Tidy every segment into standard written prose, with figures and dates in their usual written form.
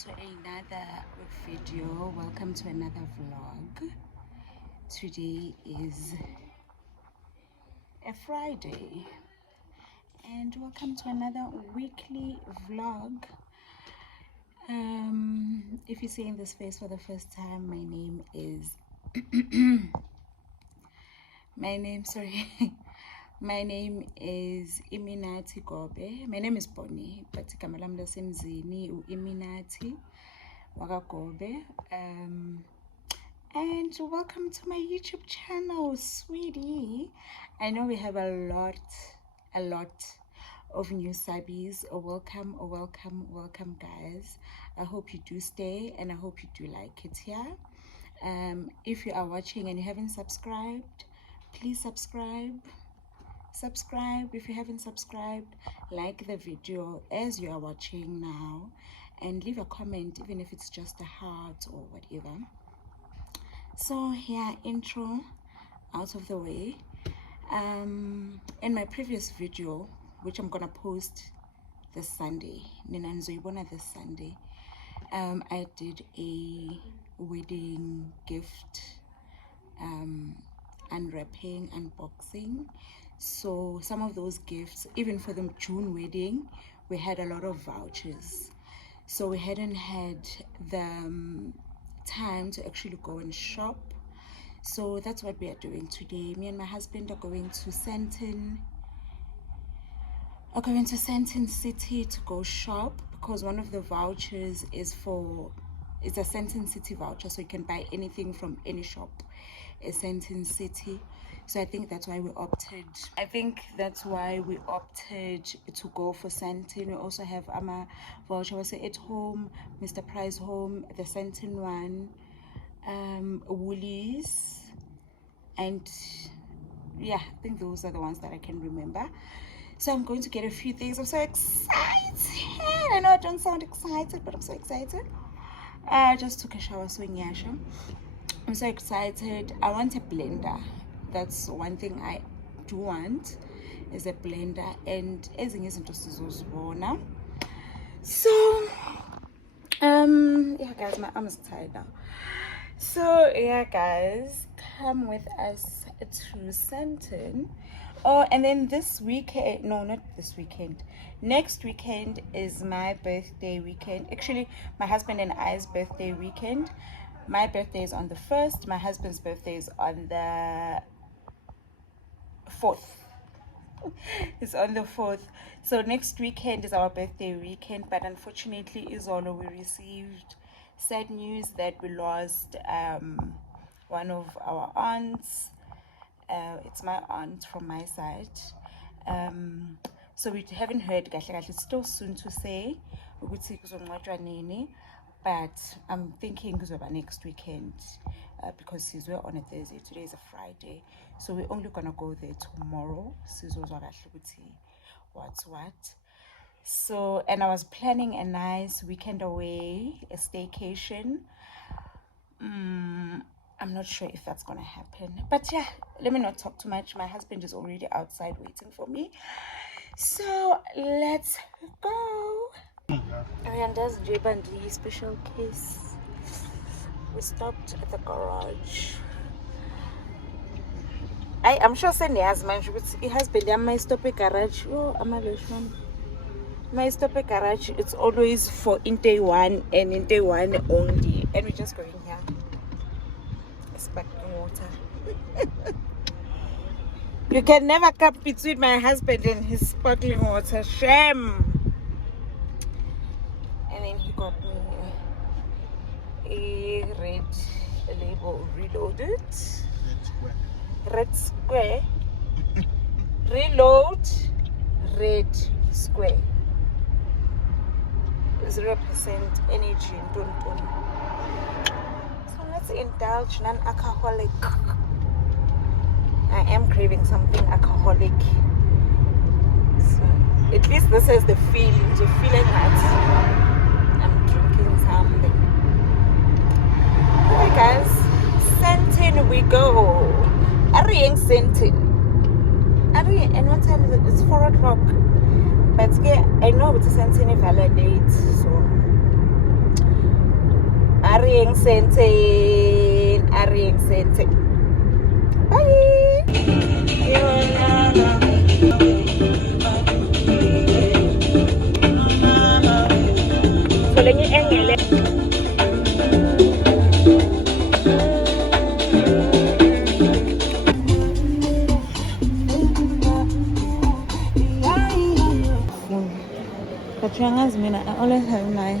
to another video. Welcome to another vlog. Today is a Friday and welcome to another weekly vlog. If you're seeing this face for the first time, my name is my name is Iminati Gobe. My name is Bonnie, but Kamalam Simzini Iminati Waga Gobe. And welcome to my YouTube channel, sweetie. I know we have a lot of new subbies. Welcome guys. I hope you do stay and I hope you do like it here. If you are watching and you haven't subscribed, please subscribe. If you haven't subscribed, like the video as you are watching now and leave a comment, even if it's just a heart or whatever. So yeah, intro out of the way. In my previous video, which I'm gonna post this Sunday, this Sunday, I did a wedding gift unwrapping, unboxing. So some of those gifts, even for the June wedding, we had a lot of vouchers, so we hadn't had the time to actually go and shop. So that's what we are doing today. Me and my husband are going to Sandton City to go shop, because one of the vouchers is it's a Sandton City voucher, so you can buy anything from any shop in Sandton City. So I think that's why we opted to go for Sandton. We also have voucher was at home, Mr. Price Home, the Sandton one, Woolies, and yeah, I think those are the ones that I can remember. So I'm going to get a few things. I'm so excited. I know I don't sound excited, but I'm so excited. I just took a shower, so nyasha. I'm so excited. I want a blender. That's one thing I do want, is a blender, and everything isn't just now. So yeah guys, my arm is tired now. So yeah guys, come with us to Sandton. Oh, and then this weekend, no, not this weekend, next weekend is my birthday weekend. Actually, my husband and I's birthday weekend. My birthday is on the 1st, my husband's birthday is on the 4th. It's on the 4th. So next weekend is our birthday weekend, but unfortunately, Izolo, we received sad news that we lost one of our aunts. It's my aunt from my side. So we haven't heard. It's still soon to say, but I'm thinking next weekend, because we're on a Thursday. Today is a Friday, so we're only gonna go there tomorrow. What's what? So, and I was planning a nice weekend away, a staycation. I'm not sure if that's gonna happen, but yeah, let me not talk too much. My husband is already outside waiting for me, so let's go. And that's J-Bandi special case. We stopped at the garage. I'm sure Sandy has mentioned it has been my stop a garage. Oh, my stop a garage, it's always for in day one and in day one only, and we're just going here. Sparkling water. You can never come between my husband and his sparkling water. Shame. And then he got me a red label reloaded. Red square. Reload. Red square. 0% energy in Tonton. So let's indulge non-alcoholic. I am craving something alcoholic. So at least this is the feeling, the feeling that I'm drinking something. Okay guys, Sandton we go. Hurrying Sandton. And what time is it? It's 4 o'clock. But I know it's Sandton if I late, so Arieng Senten. Arieng Senten. Bye. Soalnya engel. But as me, I always have my.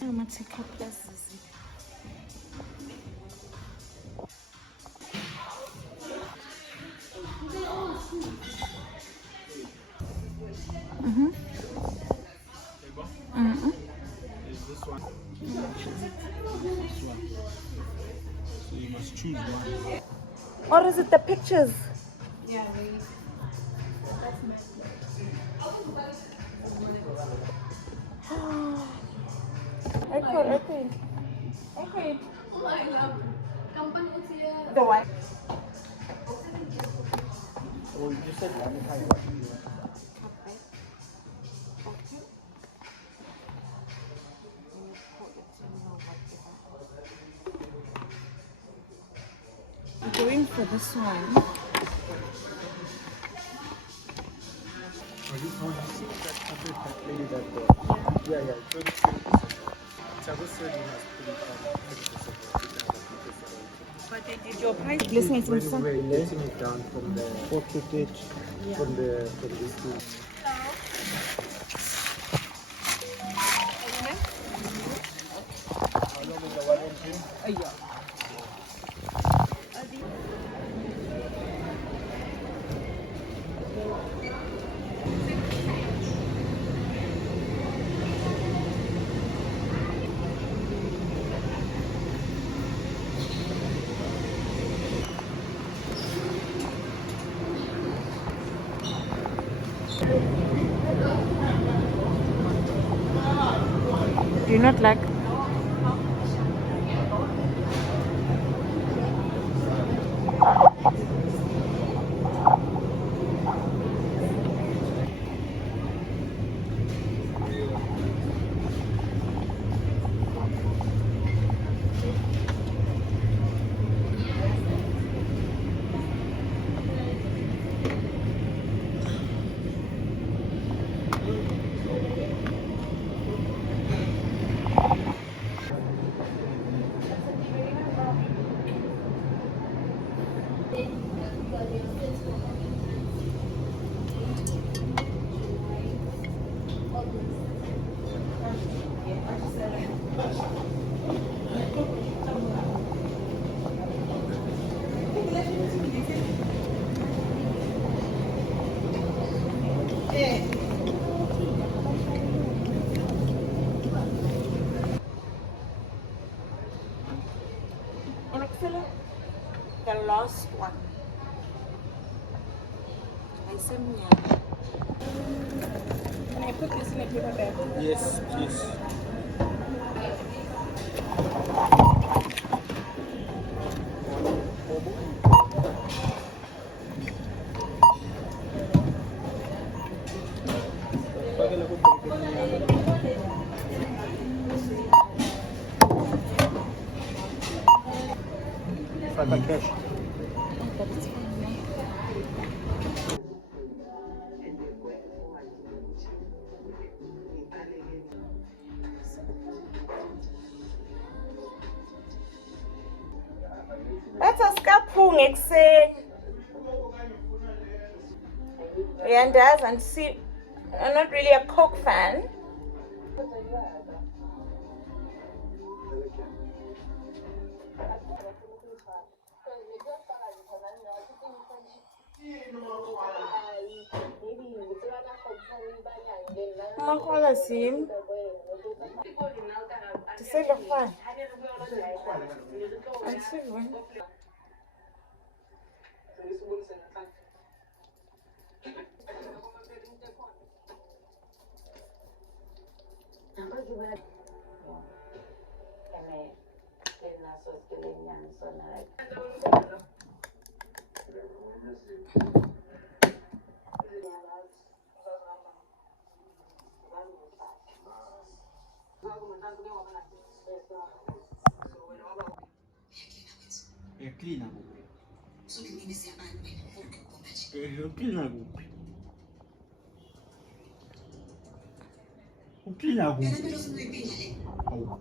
I'm gonna take a place. Is this one? This one. So you must choose one. Or is it the pictures? Yeah, maybe. That's my. Okay. The white. Oh, you just said one. I'm going for this one. Are you see that carpet that lady that yeah, yeah, 20%. Chavo said you must put it on 20%. But they did your price listen When we were letting it down from the footage, from this thing. How long is the one engine? Yeah. Do you not like? The last one. I said, Can I put this in a paper bag? Yes, please. Cash. but it's fine. That's a scapung ekuseni. Yeah, and see, I'm not really a Coke fan. Makwala sim. To say the fun. I'm serious. uklina kuphi? Uklina kuphi? Uklina kuphi? Awu.